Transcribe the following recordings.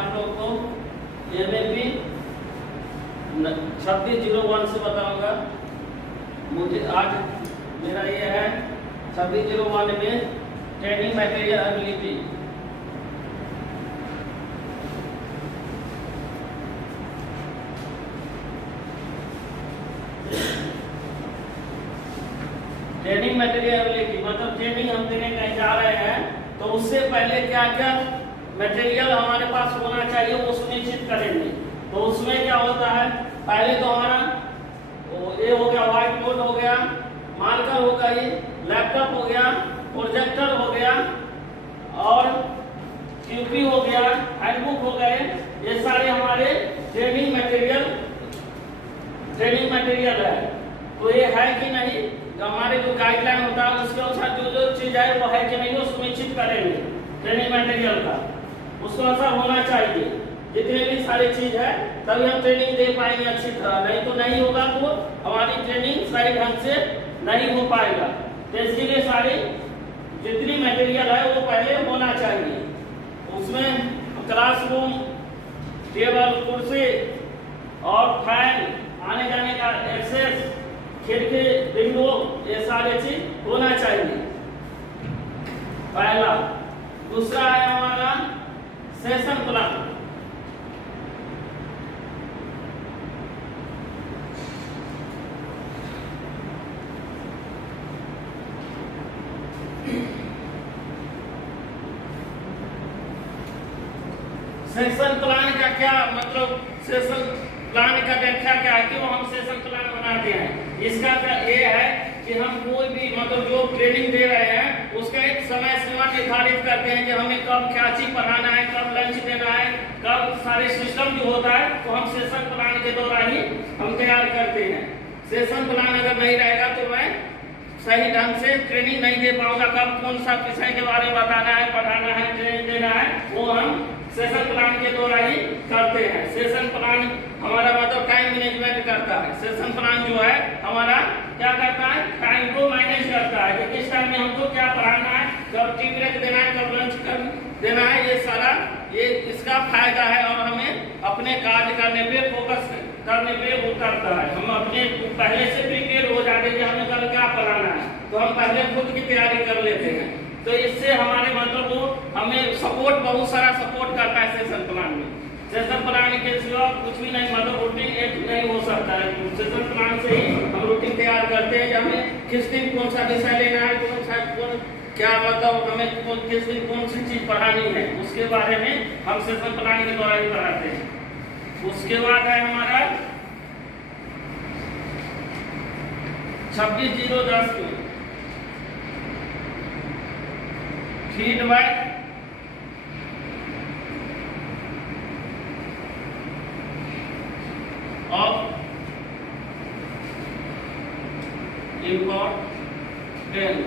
आप लोग को MAP 2601 से बताऊंगा। मुझे आज मेरा ये है 2601 में training material ability. Training material ability मतलब ट्रेनिंग हम देने कहीं जा रहे हैं तो उससे पहले क्या क्या मटेरियल हमारे पास होना चाहिए वो सुनिश्चित करेंगे। तो उसमें क्या होता है, पहले तो हमारा ये हो गया, व्हाइट बोर्ड हो गया, मार्कर होगा, ये लैपटॉप हो गया, प्रोजेक्टर हो गया और QP हो गया, हैंडबुक हो गए। ये सारे हमारे ट्रेनिंग मटेरियल है। तो ये है कि नहीं, हमारे जो गाइडलाइन होता है उसके अनुसार जो जो चीज है वो है कि नहीं वो सुनिश्चित करेंगे। ट्रेनिंग मटेरियल का उसको अनुसार होना चाहिए। जितने भी सारी चीज है तभी हम ट्रेनिंग दे पाएंगे अच्छी तरह, नहीं तो नहीं होगा तो हमारी ट्रेनिंग सही ढंग से नहीं हो पाएगा। तो इसके लिए सारी जितनी मटेरियल है वो पहले होना चाहिए। उसमें क्लासरूम, टेबल, कुर्सी और फैन, आने जाने का एक्सेस, खिड़की, विंडो, ये सारे चीज होना चाहिए पहला। दूसरा है हमारा सेशन प्लान। सेशन प्लान का क्या मतलब, सेशन प्लान का व्याख्या क्या है, क्यों हम सेशन प्लान बनाते हैं? इसका ये है कि हम कोई भी मतलब जो ट्रेनिंग दे रहे हैं उसका एक समय सीमा निर्धारित करते हैं कि हमें कब क्या चीज पढ़ाना है, कब लंच देना है, कब सारे सिस्टम जो होता है तो हम सेशन प्लान के दौरान ही हम तैयार करते हैं। सेशन प्लान अगर नहीं रहेगा तो मैं सही ढंग से ट्रेनिंग नहीं दे पाऊंगा। कब कौन सा विषय के बारे में बताना है, पढ़ाना है, ट्रेनिंग देना है, वो हम सेशन प्लान के द्वारा ही करते हैं। सेशन प्लान हमारा मतलब टाइम मैनेजमेंट करता है। सेशन प्लान जो है हमारा क्या करता है, टाइम को मैनेज करता है कि किस टाइम में हमको क्या पढ़ाना है, कब टी ब्रेक देना है, कब लंच देना है, ये सारा ये इसका फायदा है। और हमें अपने कार्य करने पे फोकस करने पे वो करता है। हम अपने पहले से प्रिपेयर हो जाते हैं कि हमें कल क्या पढ़ाना है, तो हम पहले खुद की तैयारी कर लेते हैं। तो इससे हमारे मतलब वो हमें सपोर्ट, बहुत सारा सपोर्ट करता है सेशन प्लान में। सेशन प्लान के सिवा कुछ भी नहीं, मतलब रूटीन एक नहीं हो सकता है। सेशन प्लान से ही हम रूटीन तैयार करते हैं कि हमें किस दिन कौन सा विषय लेना है, कौन क्या मतलब हमें किस दिन कौन सी चीज पढ़ानी है, उसके बारे में हम सेशन प्लान के द्वारा ही पढ़ाते हैं। उसके बाद है हमारा 26/0/10 में फीडबैक ऑफ इम्पोर्टेंट।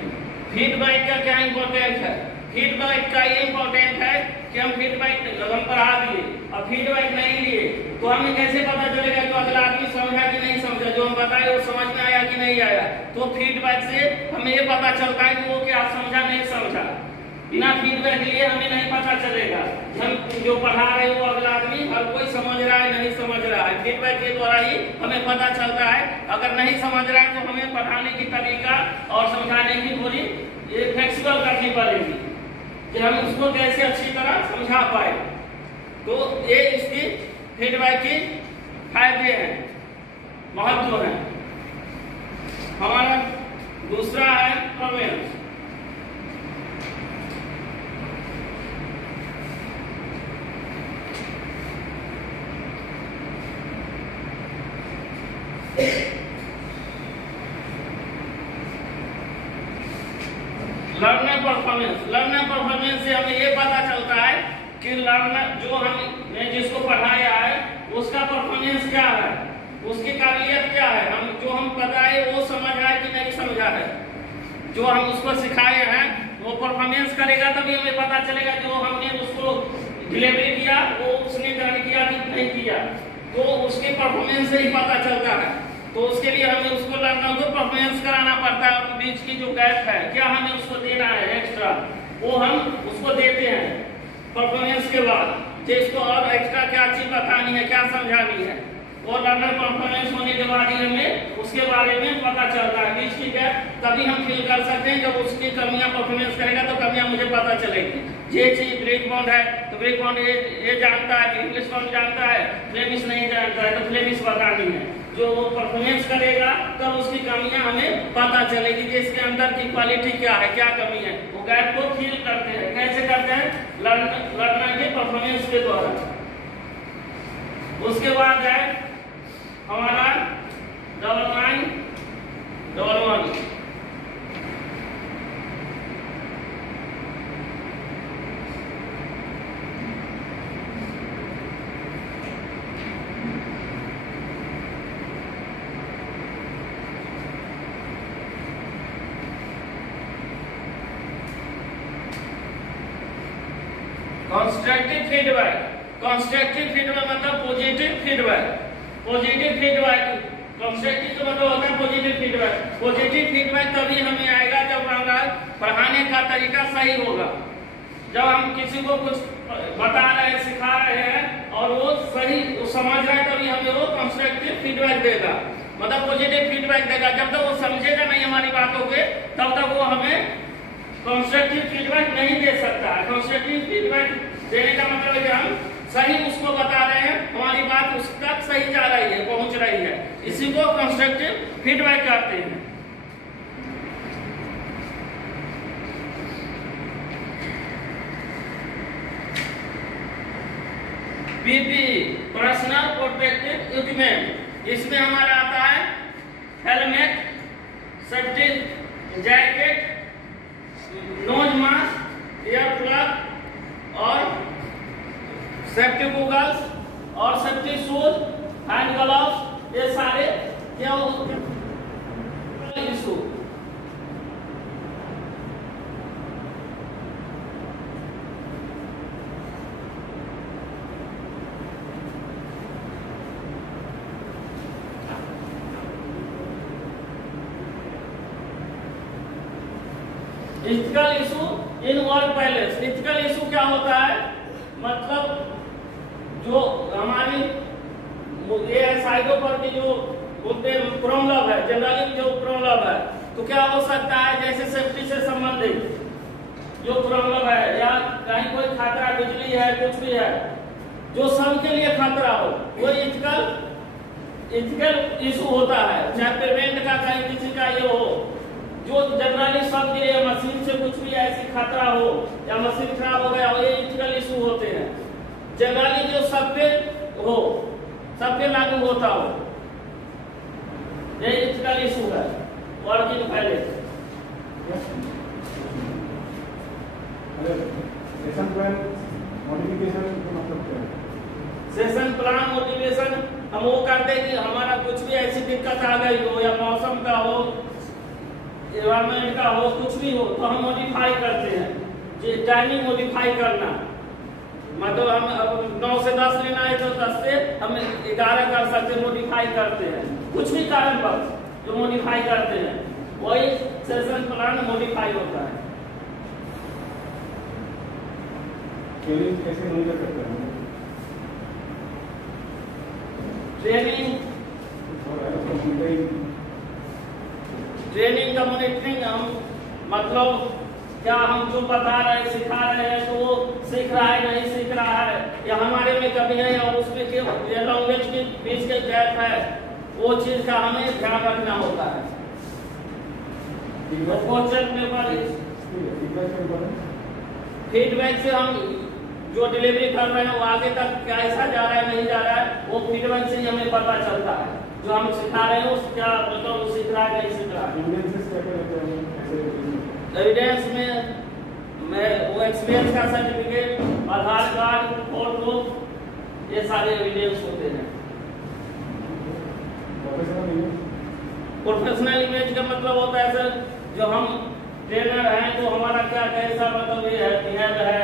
फीडबैक का क्या इम्पोर्टेंट है? फीडबैक का ये इम्पोर्टेंट है कि हम फीडबैक हम पढ़ा दिए और फीडबैक नहीं लिए तो हमें कैसे पता चलेगा कि अगला आदमी समझा कि नहीं समझा, जो हम बताए वो समझ में आया कि नहीं आया। तो फीडबैक से हमें ये पता चलता है कि वो क्या समझा नहीं समझा। बिना फीडबैक लिए हमें नहीं पता चलेगा हम जो पढ़ा रहे हो अगला आदमी हर कोई समझ रहा है नहीं समझ रहा है। फीडबैक के द्वारा ही हमें पता चलता है। अगर नहीं समझ रहा है तो हमें पढ़ाने की तरीका और समझाने की पूरी ये फ्लेक्सिबल करनी पड़ेगी कि हम उसको कैसे अच्छी तरह समझा पाए। तो ये इसकी फीडबैक की फायदे हैं, महत्व है। हमारा दूसरा है परफॉर्मेंस। लर्नर परफॉर्मेंस से हमें ये पता चलता है कि लर्नर जो हमने जिसको पढ़ाया है उसका परफॉर्मेंस क्या है, उसकी काबिलियत क्या है, हम बताए वो समझ आया कि नहीं समझा है। जो हम उसको सिखाए हैं वो परफॉर्मेंस करेगा तभी हमें पता चलेगा जो हमने उसको डिलीवरी किया वो उसने ग्रहण किया कि नहीं किया। तो उसके परफॉर्मेंस से ही पता चलता है। तो उसके लिए हमें उसको लर्नर को परफॉर्मेंस कराना पड़ता है। और बीच की जो गैप है क्या हमें उसको देना है एक्स्ट्रा, वो हम उसको देते हैं परफॉर्मेंस के बाद। कि इसको और एक्स्ट्रा क्या चीज बतानी है, क्या समझानी है, और लर्नर परफॉर्मेंस होने के बाद ही हमें उसके बारे में पता चलता है कि ठीक है, तभी हम फील कर सकते हैं जब उसकी कमियां परफॉर्मेंस करेगा तो कमियां मुझे पता चलेगी। ये चीज ब्रेक बाउंड है तो ब्रेक बाउंड ये जानता है कि इंग्लिश बाउंड जानता है, फ्लेमिश नहीं जानता है तो फ्लेमिश बतानी है। जो वो परफॉर्मेंस करेगा तब तो उसकी कमियां हमें पता चलेगी कि इसके अंदर की क्वालिटी क्या है, क्या कमी है। वो गैप को फील करते हैं, कैसे करते हैं, लर्नर के परफॉर्मेंस के द्वारा। उसके बाद है हमारा 9911। कंस्ट्रक्टिव फीडबैक, कंस्ट्रक्टिव फीडबैक मतलब positive feedback. Positive feedback, constructive तो मतलब होता है पॉजिटिव फीडबैक। पॉजिटिव फीडबैक तभी हमें आएगा जब हमारा पढ़ाने का तरीका सही होगा। जब हम किसी को कुछ बता रहे हैं, सिखा रहे हैं और वो सही समझ रहा है, तभी हमें वो कंस्ट्रक्टिव फीडबैक देगा, मतलब पॉजिटिव फीडबैक देगा। जब तक वो समझेगा नहीं हमारी बातों के, तब तक वो हमें कंस्ट्रक्टिव फीडबैक नहीं दे सकता है। कंस्ट्रक्टिव फीडबैक देने का मतलब है कि हम सही उसको बता रहे हैं, हमारी बात उस तक सही जा रही है, पहुंच रही है, इसी को कंस्ट्रक्टिव फीडबैक कहते हैं। पीपी, पर्सनल प्रोटेक्टिव इक्विपमेंट, इसमें हमारा आता है helmet, safety jacket, nose mask, ear plug और सेफ्टी गॉगल्स और सेफ्टी शूज, हैंड ग्लव्स, ये सारे क्या issue. Ethical issue in work place. Ethical issue क्या होता है, मतलब जो हमारी ये साइडों पर की जो बोलते हैं प्रॉब्लम है, जनरली जो प्रॉब्लम है, तो क्या हो सकता है जैसे सेफ्टी से संबंधित जो प्रॉब्लम है या कहीं कोई खतरा, बिजली है, कुछ भी है जो सबके लिए खतरा हो, वो इथिकल इशू होता है। चाहे पेमेंट का, चाहे किसी का ये हो, जो जनरली सबके लिए, मशीन से कुछ भी ऐसी खतरा हो या मशीन खराब हो गया हो, ये इथिकल इशू होते हैं। जनरली जो सब पे हो, सब पे लागू होता हो, ये इथिकल इशू है। Working balance, session plan modification का मतलब क्या है? सेशन प्लान मोटिवेशन हम वो करते हैं कि हमारा कुछ भी ऐसी दिक्कत आ गई हो या मौसम का हो, एनवायरमेंट का हो, कुछ भी हो, तो हम मॉडिफाई करते हैं। टाइमिंग मॉडिफाई करना, मतलब हम अब 9 से 10 लेना है तो 10 से हम 11 कर सकते, मॉडिफाई करते हैं। कुछ भी कारण पर जो मॉडिफाई करते हैं, वही सेशन प्लान मॉडिफाई होता है। ट्रेनिंग कैसे मॉनिटर करते हैं? ट्रेनिंग का मॉनिटरिंग हम मतलब क्या हम जो बता रहे हैं, सिखा रहे हैं, तो वो सीख रहा है, नहीं सीख रहा है, या हमारे में कमी है, और उसमें लैंग्वेज के बीच के गैप है, वो चीज का हमें ध्यान रखना होता है। फीडबैक से हम जो डिलीवरी कर रहे हैं वो आगे तक कैसा जा रहा है, नहीं जा रहा है, वो फीडबैक से ही हमें पता चलता है। जो हम सिखा रहे हैं उस क्या मतलब वो सीख रहा है, नहीं सीख रहा है। एविडेंस में मैं वो एक्सपीरियंस का सर्टिफिकेट, आधार कार्ड, फोटो, ये सारे एविडेंस होते हैं। प्रोफेशनल इमेज का मतलब होता है सर, जो हम ट्रेनर हैं तो हमारा क्या कैसा मतलब ये है, बिहेव है,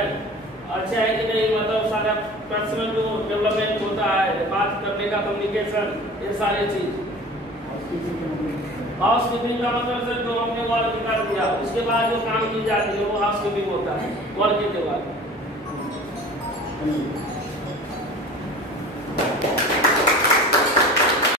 अच्छा है कि नहीं, मतलब सारा पर्सनल जो डेवलपमेंट होता है, बात करने का कम्युनिकेशन, ये सारे चीज। हाउसकीपिंग का मतलब सर जो हमने वर्क कर दिया उसके बाद जो काम की जाती है वो हाउसकीपिंग होता है वर्क के बाद।